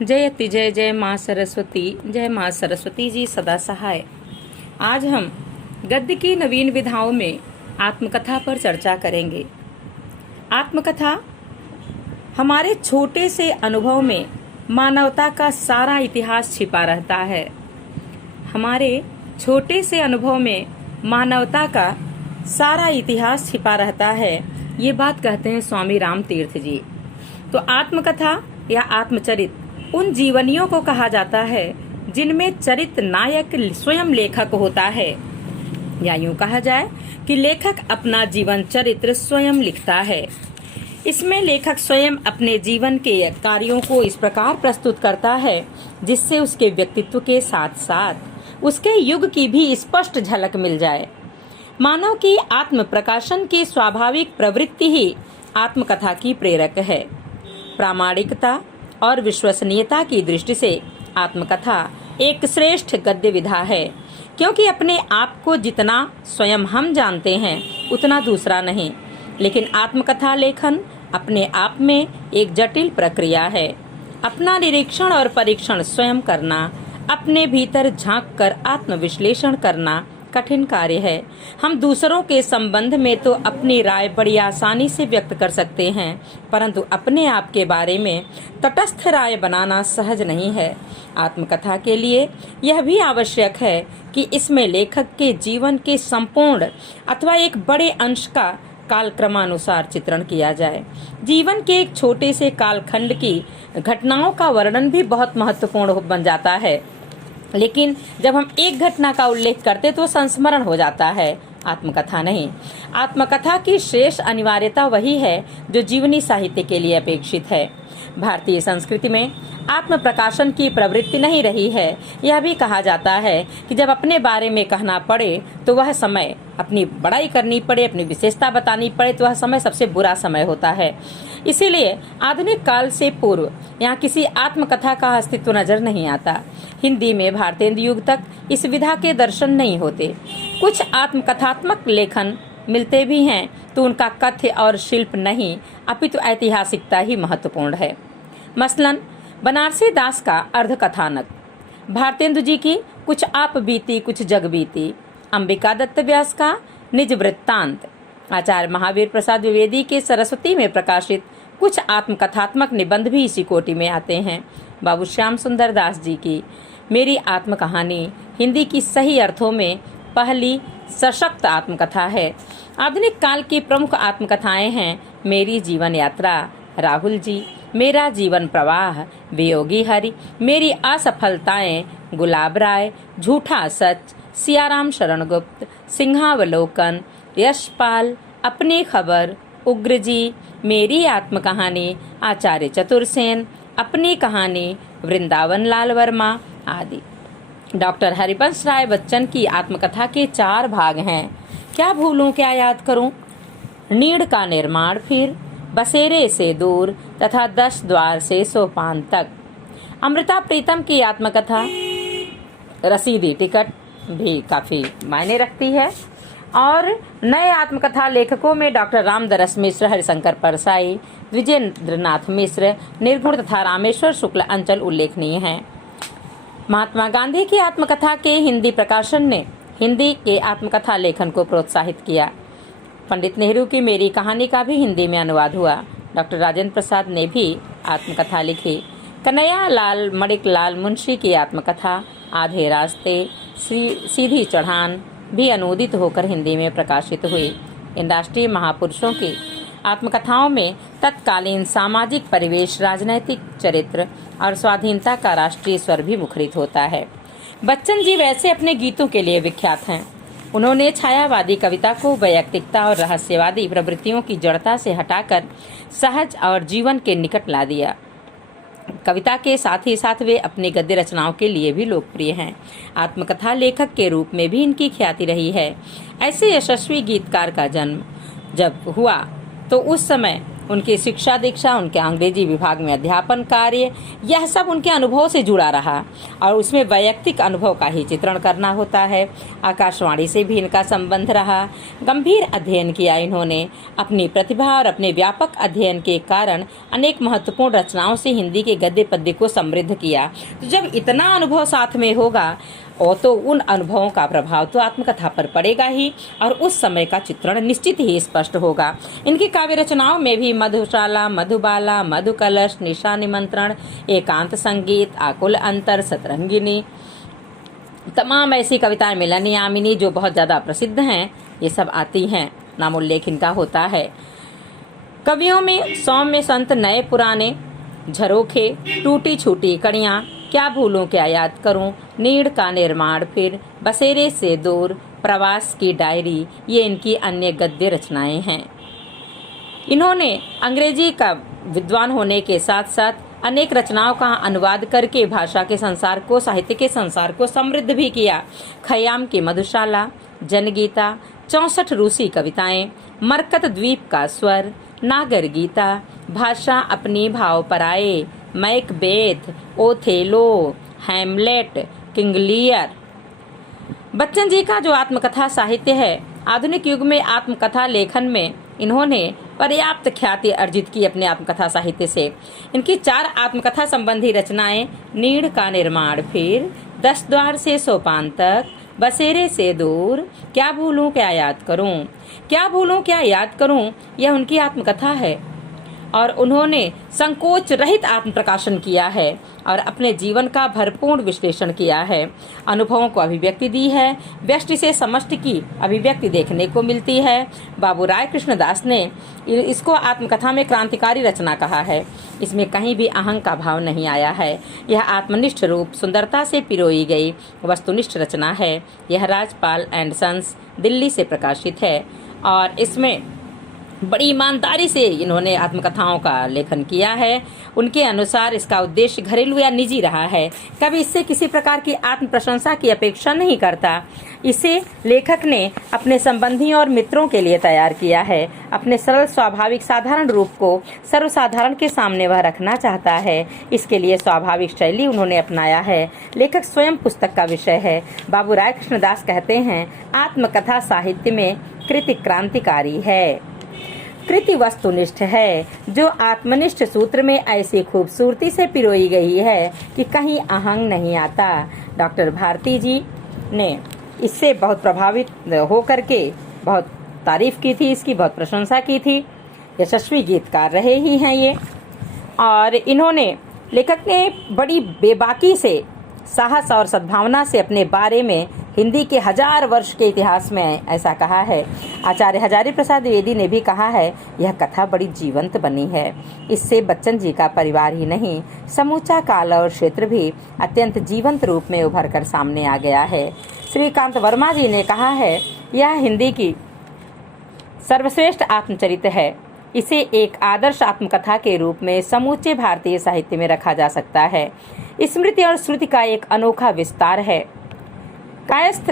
जयति जय जय माँ सरस्वती, जय माँ सरस्वती जी सदा सहाय। आज हम गद्य की नवीन विधाओं में आत्मकथा पर चर्चा करेंगे। आत्मकथा हमारे छोटे से अनुभव में मानवता का सारा इतिहास छिपा रहता है। हमारे छोटे से अनुभव में मानवता का सारा इतिहास छिपा रहता है, ये बात कहते हैं स्वामी राम तीर्थ जी। तो आत्मकथा या आत्मचरित उन जीवनियों को कहा जाता है जिनमें चरित्र नायक स्वयं लेखक होता है, या यूं कहा जाए कि लेखक अपना जीवन चरित्र स्वयं लिखता है। इसमें लेखक स्वयं अपने जीवन के कार्यों को इस प्रकार प्रस्तुत करता है जिससे उसके व्यक्तित्व के साथ साथ उसके युग की भी स्पष्ट झलक मिल जाए। मानव की आत्म प्रकाशन की स्वाभाविक प्रवृत्ति ही आत्मकथा की प्रेरक है। प्रामाणिकता और विश्वसनीयता की दृष्टि से आत्मकथा एक श्रेष्ठ गद्य विधा है, क्योंकि अपने आप को जितना स्वयं हम जानते हैं उतना दूसरा नहीं। लेकिन आत्मकथा लेखन अपने आप में एक जटिल प्रक्रिया है। अपना निरीक्षण और परीक्षण स्वयं करना, अपने भीतर झांक कर आत्मविश्लेषण करना कठिन कार्य है। हम दूसरों के संबंध में तो अपनी राय बड़ी आसानी से व्यक्त कर सकते हैं, परंतु अपने आप के बारे में तटस्थ राय बनाना सहज नहीं है। आत्मकथा के लिए यह भी आवश्यक है कि इसमें लेखक के जीवन के संपूर्ण अथवा एक बड़े अंश का कालक्रमानुसार चित्रण किया जाए। जीवन के एक छोटे से कालखंड की घटनाओं का वर्णन भी बहुत महत्वपूर्ण बन जाता है, लेकिन जब हम एक घटना का उल्लेख करते तो संस्मरण हो जाता है, आत्मकथा नहीं। आत्मकथा की शेष अनिवार्यता वही है जो जीवनी साहित्य के लिए अपेक्षित है। भारतीय संस्कृति में आत्म प्रकाशन की प्रवृत्ति नहीं रही है। यह भी कहा जाता है कि जब अपने बारे में कहना पड़े तो वह समय, अपनी बड़ाई करनी पड़े, अपनी विशेषता बतानी पड़े तो वह समय सबसे बुरा समय होता है। इसीलिए आधुनिक काल से पूर्व यहाँ किसी आत्मकथा का अस्तित्व नजर नहीं आता। हिंदी में भारतेंदु युग तक इस विधा के दर्शन नहीं होते। कुछ आत्मकथात्मक लेखन मिलते भी हैं तो उनका कथ्य और शिल्प नहीं, अपितु ऐतिहासिकता ही महत्वपूर्ण है। मसलन बनारसी दास का अर्धकथानक, भारतेंदु जी की कुछ आप बीती कुछ जग बीती, अंबिका दत्त व्यास का निज वृत्तांत, आचार्य महावीर प्रसाद द्विवेदी के सरस्वती में प्रकाशित कुछ आत्मकथात्मक निबंध भी इसी कोटि में आते हैं। बाबू श्याम सुंदर दास जी की मेरी आत्मकहानी हिंदी की सही अर्थों में पहली सशक्त आत्मकथा है। आधुनिक काल की प्रमुख आत्मकथाएं हैं मेरी जीवन यात्रा, राहुल जी, मेरा जीवन प्रवाह, वियोगी हरि, मेरी असफलताएं, गुलाब राय, झूठा सच, सियाराम शरण गुप्त, सिंहावलोकन, यशपाल, अपनी खबर, उग्र जी, मेरी आत्मकहानी, आचार्य चतुरसेन, अपनी कहानी, वृंदावन लाल वर्मा आदि। डॉक्टर हरिवंश राय बच्चन की आत्मकथा के 4 भाग हैं। क्या भूलूं क्या याद करूं, नीड़ का निर्माण, फिर बसेरे से दूर तथा 10 द्वार से सोपान तक। अमृता प्रीतम की आत्मकथा रसीदी टिकट भी काफी मायने रखती है। और नए आत्मकथा लेखकों में डॉक्टर रामदरस मिश्र, हरिशंकर परसाई, द्विजेंद्रनाथ मिश्र, निर्गुण तथा रामेश्वर शुक्ल अंचल उल्लेखनीय हैं। महात्मा गांधी की आत्मकथा के हिंदी प्रकाशन ने हिंदी के आत्मकथा लेखन को प्रोत्साहित किया। पंडित नेहरू की मेरी कहानी का भी हिंदी में अनुवाद हुआ। डॉक्टर राजेंद्र प्रसाद ने भी आत्मकथा लिखी। कन्हैया लाल मणिक लाल मुंशी की आत्मकथा आधे रास्ते, सीधी चढ़ान भी अनुदित होकर हिंदी में प्रकाशित हुई। इन राष्ट्रीय महापुरुषों की आत्मकथाओं में तत्कालीन सामाजिक परिवेश, राजनैतिक चरित्र और स्वाधीनता का राष्ट्रीय स्वर भी मुखरित होता है। बच्चन जी वैसे अपने गीतों के लिए विख्यात हैं। उन्होंने छायावादी कविता को वैयक्तिकता और रहस्यवादी प्रवृत्तियों की जड़ता से हटाकर सहज और जीवन के निकट ला दिया। कविता के साथ ही साथ वे अपनी गद्य रचनाओं के लिए भी लोकप्रिय हैं। आत्मकथा लेखक के रूप में भी इनकी ख्याति रही है। ऐसे यशस्वी गीतकार का जन्म जब हुआ तो उस समय उनकी शिक्षा दीक्षा, उनके अंग्रेजी विभाग में अध्यापन कार्य, यह सब उनके अनुभव से जुड़ा रहा और उसमें वैयक्तिक अनुभव का ही चित्रण करना होता है। आकाशवाणी से भी इनका संबंध रहा। गंभीर अध्ययन किया इन्होंने। अपनी प्रतिभा और अपने व्यापक अध्ययन के कारण अनेक महत्वपूर्ण रचनाओं से हिंदी के गद्य पद्य को समृद्ध किया। तो जब इतना अनुभव साथ में होगा और तो उन अनुभवों का प्रभाव तो आत्मकथा पर पड़ेगा ही और उस समय का चित्रण निश्चित ही स्पष्ट होगा। इनकी काव्य रचनाओं में भी मधुशाला, मधुबाला, मधुकलश, निशा निमंत्रण, एकांत संगीत, आकुल अंतर, सतरंगिनी, तमाम ऐसी कविताएं, मिलन यामिनी जो बहुत ज्यादा प्रसिद्ध हैं, ये सब आती हैं। नामोल्लेख इनका होता है। कवियों में सौम्य संत, नए पुराने, झरोखे, टूटी छूटी कड़ियां, क्या भूलूं क्या याद करूं, नीड़ का निर्माण, फिर बसेरे से दूर, प्रवास की डायरी, ये इनकी अन्य गद्य रचनाएं हैं। इन्होंने अंग्रेजी का विद्वान होने के साथ साथ अनेक रचनाओं का अनुवाद करके भाषा के संसार को, साहित्य के संसार को समृद्ध भी किया। खयाम की मधुशाला, जनगीता, 64 रूसी कविताएं, मरकत द्वीप का स्वर, नागर गीता, भाषा अपनी भाव पराए, Macbeth, Othello, Hamlet, King Lear. Bachchan ji का जो आत्मकथा साहित्य है, आधुनिक युग में आत्मकथा लेखन में इन्होंने पर्याप्त ख्याति अर्जित की अपने आत्मकथा साहित्य से। इनकी 4 आत्मकथा संबंधी रचनाएं, नीड़ का निर्माण, फिर 10 द्वार से सोपान तक, बसेरे से दूर, क्या भूलूं क्या याद करूं, क्या भूलूं क्या याद करूं, यह उनकी आत्मकथा है। और उन्होंने संकोच रहित आत्म प्रकाशन किया है और अपने जीवन का भरपूर विश्लेषण किया है। अनुभवों को अभिव्यक्ति दी है। व्यष्टि से समष्टि की अभिव्यक्ति देखने को मिलती है। बाबू राय कृष्णदास ने इसको आत्मकथा में क्रांतिकारी रचना कहा है। इसमें कहीं भी अहंग का भाव नहीं आया है। यह आत्मनिष्ठ रूप सुंदरता से पिरोई गई वस्तुनिष्ठ रचना है। यह राजपाल एंड सन्स, दिल्ली से प्रकाशित है और इसमें बड़ी ईमानदारी से इन्होंने आत्मकथाओं का लेखन किया है। उनके अनुसार इसका उद्देश्य घरेलू या निजी रहा है। कभी इससे किसी प्रकार की आत्म प्रशंसा की अपेक्षा नहीं करता। इसे लेखक ने अपने संबंधियों और मित्रों के लिए तैयार किया है। अपने सरल, स्वाभाविक, साधारण रूप को सर्वसाधारण के सामने वह रखना चाहता है। इसके लिए स्वाभाविक शैली उन्होंने अपनाया है। लेखक स्वयं पुस्तक का विषय है। बाबू राय कृष्णदास कहते हैं, आत्मकथा साहित्य में कृति क्रांतिकारी है, कृति वस्तुनिष्ठ है, जो आत्मनिष्ठ सूत्र में ऐसी खूबसूरती से पिरोई गई है कि कहीं अहंग नहीं आता। डॉक्टर भारती जी ने इससे बहुत प्रभावित होकर के बहुत तारीफ की थी, इसकी बहुत प्रशंसा की थी। यशस्वी गीतकार रहे ही हैं ये। और इन्होंने, लेखक ने बड़ी बेबाकी से, साहस और सद्भावना से अपने बारे में हिंदी के 1000 वर्ष के इतिहास में ऐसा कहा है। आचार्य हजारी प्रसाद द्विवेदी ने भी कहा है, यह कथा बड़ी जीवंत बनी है। इससे बच्चन जी का परिवार ही नहीं, समूचा काल और क्षेत्र भी अत्यंत जीवंत रूप में उभर कर सामने आ गया है। श्रीकांत वर्मा जी ने कहा है, यह हिंदी की सर्वश्रेष्ठ आत्मचरित्र है। इसे एक आदर्श आत्मकथा के रूप में समूचे भारतीय साहित्य में रखा जा सकता है। स्मृति और श्रुति का एक अनोखा विस्तार है। कायस्थ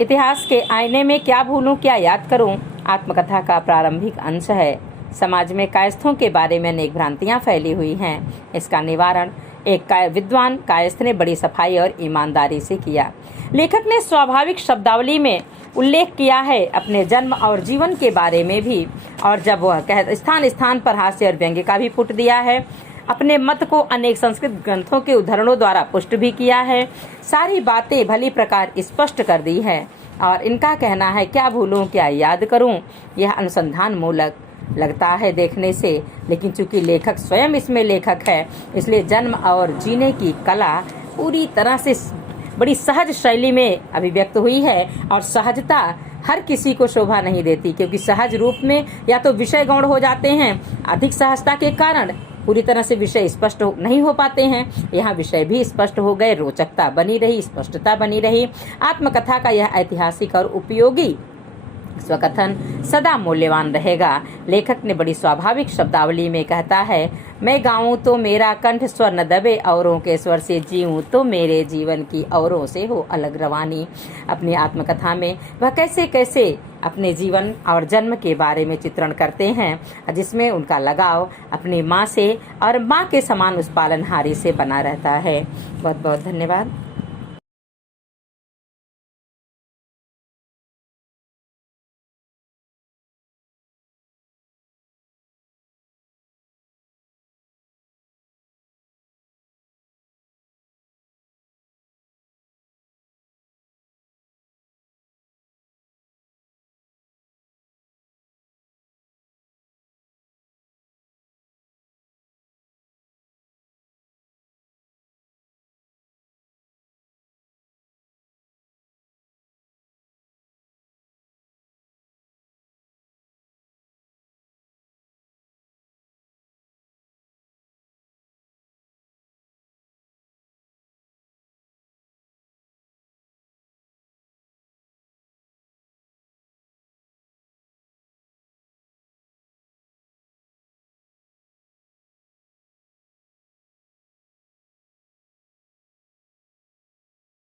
इतिहास के आईने में क्या भूलूं क्या याद करूं आत्मकथा का प्रारंभिक अंश है। समाज में कायस्थों के बारे में अनेक भ्रांतियां फैली हुई हैं। इसका निवारण एक विद्वान कायस्थ ने बड़ी सफाई और ईमानदारी से किया। लेखक ने स्वाभाविक शब्दावली में उल्लेख किया है अपने जन्म और जीवन के बारे में भी, और जब वह स्थान स्थान पर हास्य और व्यंग्य का भी पुट दिया है। अपने मत को अनेक संस्कृत ग्रंथों के उदाहरणों द्वारा पुष्ट भी किया है। सारी बातें भली प्रकार स्पष्ट कर दी है और इनका कहना है, क्या भूलूं क्या याद करूं, यह अनुसंधान मूलक लगता है देखने से, लेकिन चूंकि लेखक स्वयं इसमें लेखक है, इसलिए जन्म और जीने की कला पूरी तरह से बड़ी सहज शैली में अभिव्यक्त हुई है। और सहजता हर किसी को शोभा नहीं देती, क्योंकि सहज रूप में या तो विषय गौण हो जाते हैं, अधिक सहजता के कारण पूरी तरह से विषय स्पष्ट नहीं हो पाते हैं। यहाँ विषय भी स्पष्ट हो गए, रोचकता बनी रही, स्पष्टता बनी रही। आत्मकथा का यह ऐतिहासिक और उपयोगी स्वकथन सदा मूल्यवान रहेगा। लेखक ने बड़ी स्वाभाविक शब्दावली में कहता है, मैं गाऊं तो मेरा कंठ स्वर न दबे, औरों के स्वर से जीऊं तो मेरे जीवन की औरों से हो अलग रवानी। अपनी आत्मकथा में वह कैसे कैसे अपने जीवन और जन्म के बारे में चित्रण करते हैं, जिसमें उनका लगाव अपनी माँ से और माँ के समान उस पालनहारी से बना रहता है। बहुत बहुत धन्यवाद।